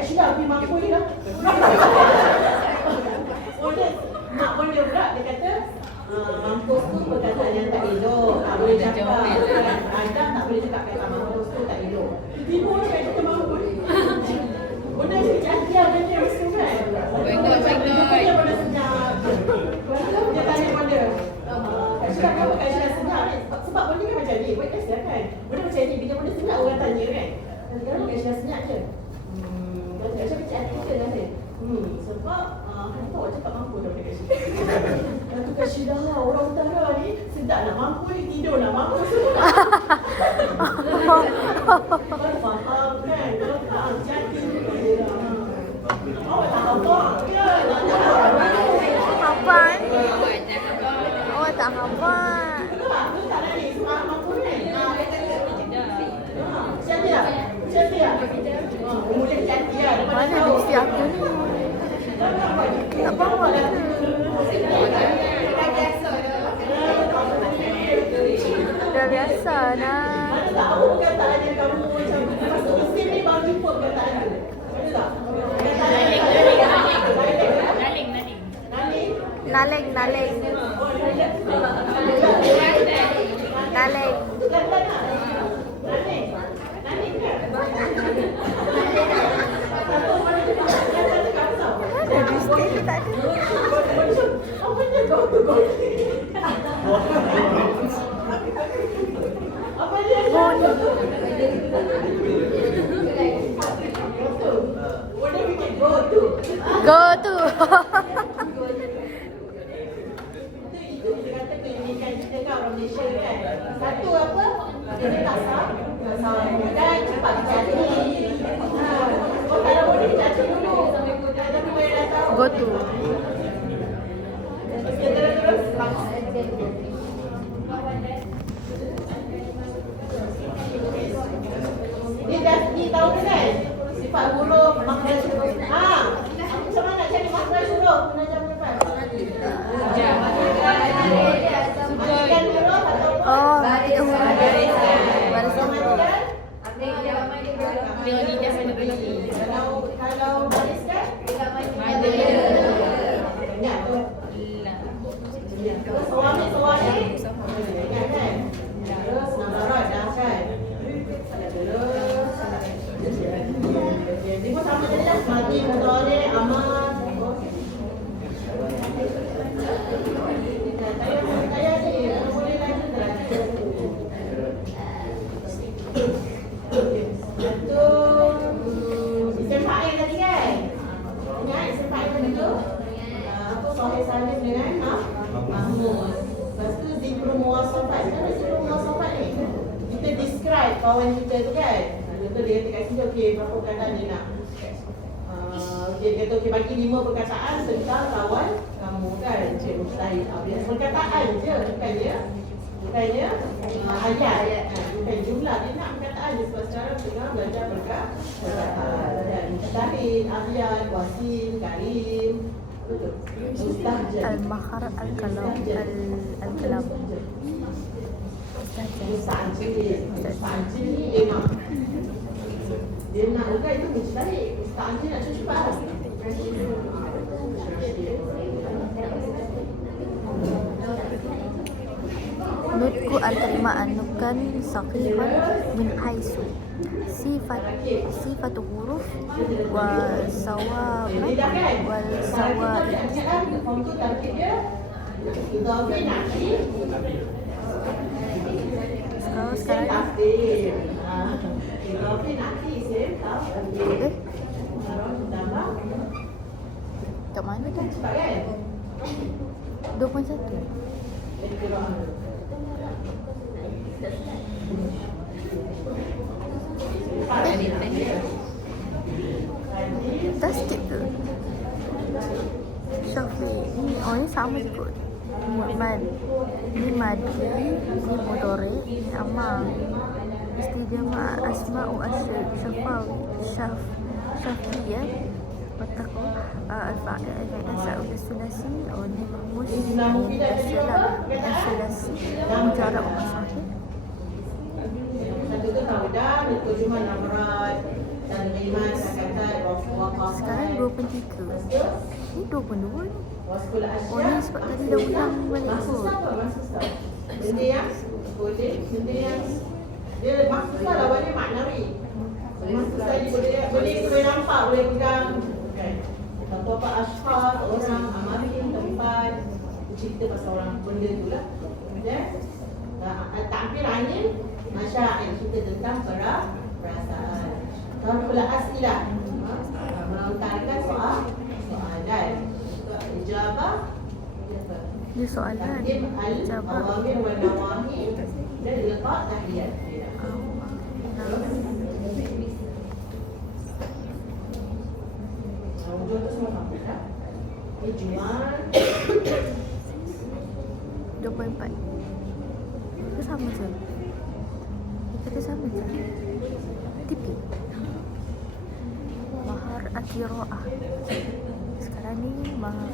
Kak Sheila pergi mampu ni lah. Mak benda pula dia kata mampus tu perkataan yang tak elok. Tak boleh cakap kan. Adam tak boleh cakap kata mampus tu tak elok. Tiba dia kata mampus. Benda cantik lah benda mesti kan. Dia benda senyap. Dia tanya benda. Kak Sheila kenapa Kak Sheila senyap ni? Sebab benda kan macam ni. Buat Kak Sheila kan. Benda macam ni. Bila benda senyap orang tanya kan. Kenapa Kak Sheila senyap je? Kak Sheila kecil hati ke kan dia? Sebab Hanifah awak cakap mampu dah Kak Sheila. Lepas tu Kak Sheila, orang utara ni sedap nak mampu ni, tidur nak mampu semua. Baru faham kan? Kalau tak, jadi awak tak hafal ke? Hafal. Awak tak hafal. Betul tak Nani? Sebab mampu ni? Cantik tak? Cantik tak? Umur dia cantik lah. Mana mesti aku ni? Tak bawa ke? Dah biasa dah. Mana tahu perkataan yang kamu macam masuk mesin ni baru jumpa perkataan tu. Mana tak? Naleng. Naleng. Ada di sini tak ada. Apa dia kau tu kau? Apa dia? Boleh bikin go tu. Go tu. Itu kita kata keunikan kita kan orang Malaysia kan. Satu apa? Dia tak sah. Dan cepat jadi. Kalau boleh jadi dulu. Tapi boleh dah tahu. Go tu. Terus. Dia dah tahu kan? Sifat huruf, makna huruf. Macam mana nak cari makna huruf? Kena jam berapa? Matikan huruf atau Oh, mati huruf. Barisan huruf. Kalau bariskan? Ingat tu. Suami. Ingat kan? Terus namarat dah kan? Dia pun sama je lah. Mati, mudhari, amal. Saya ni, boleh lagi tak? Itu isim fa'il tadi kan? Ingat isim fa'il tadi tu? Apa Sahih Salim dengan Mahmud. Lepas tu zikru muwasafat. Sekarang zikru muwasafat ni kita describe kawan kita tu kan. Contoh dia kata kat sini, okey, berapa perkataan dia nak? Okey, dia kata okey, bagi 5 perkataan tentang kawan kamu kan. Cik Mustahil. Perkataan je, bukannya ayat. Bukan jumlah, dia nak perkataan je. Sebab sekarang tengah belajar perkataan. Dan Mustahil, ayat, wasil, karim. Mustajab. Al-Mahar, Al-Kalam, Al-Kalam. Musta'anjil ni dia nak bukan itu mustahil. Musta'anjil nak cepat. Nutku al-kalimat nukan saqihan min haisu sifatu huruf wa sawab wal sawab. Untuk tarkib dia idhafi na'ti Sekarang idhafi na'ti isim tafdhil. Tambah kat mana tu? cepat kan? 2.1. Dah skip ke? Syafi. Oh, ni sama je kot. Mad. Ni madi, ni mudhari, ni amal. Istijama asma'u asy-syafawi. Syafi ya. Wattaqu al-fa'il al-asa'u as-sulasi wa ni mahmud as-sulasi mujarrad wa sahih. Satu tu kaudah, terjemah namrat, tanzimat, kata-kata, 2/3. Ni 2/2 ni. Waskulah Oh ni sebab tadi dah ulang balik kot. Susah apa? Susah. Benda yang boleh, benda yang dia maksud susah lah, awalnya maknawi. Maksud saya boleh nampak, boleh pegang. Kan? Contoh apa ashkhas, orang, amarin, tempat. Cerita pasal orang benda tu lah. Okay? Ta'birannya masyarakat cerita tentang perasaan. Kalau pula asilah melontarkan soalan. Ijabah Dia soalan. takdim Jawab. al-awamir wal nawahi dan letak tahiyat. Hujung tu semua sama tak? Jual 24. Itu sama je. Dia kata sama je. Tipik. Mahar Akhiroah. Sekarang ni mahar